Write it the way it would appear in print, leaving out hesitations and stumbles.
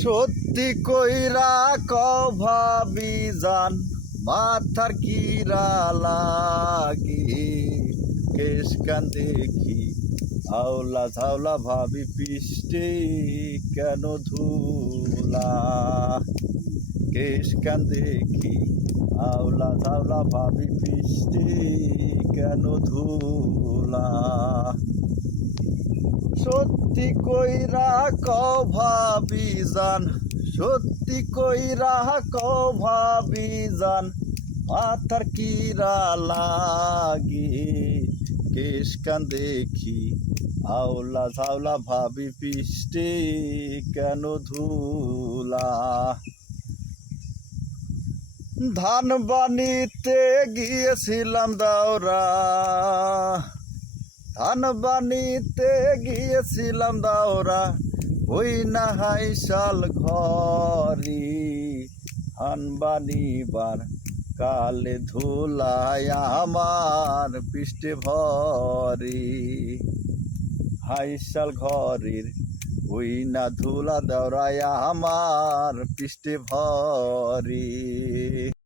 সত্যি কইরা কভাবি জান মাথার কিরা লাগি কেশ কান দেখি আওলা ঝাওলা ভাবি পিষ্টে কেন ধুলা কেশ কান দেখি আওলা ঝাওলা ভাবি পিষ্টে কেন ধুলা সত্যি কইরা কভাবি জান সত্যি কইরা কভাবি জান মাথার কিরা লাগি কেশ কান দেখি আওলা ঝাওলা ভাবি পিষ্টে কেন ধুলা ধান বানিতে গিয়েছিলাম দাওরা ধান বানিতে গিয়েছিলাম দাওরা ওই না হাইশাল ঘরি ধান বানিবার কালে ধুলায় আমার পৃষ্ঠে ভরি হাইশাল ঘরের ওই না ধুলা দাওরায় আমার পৃষ্ঠে ভরি।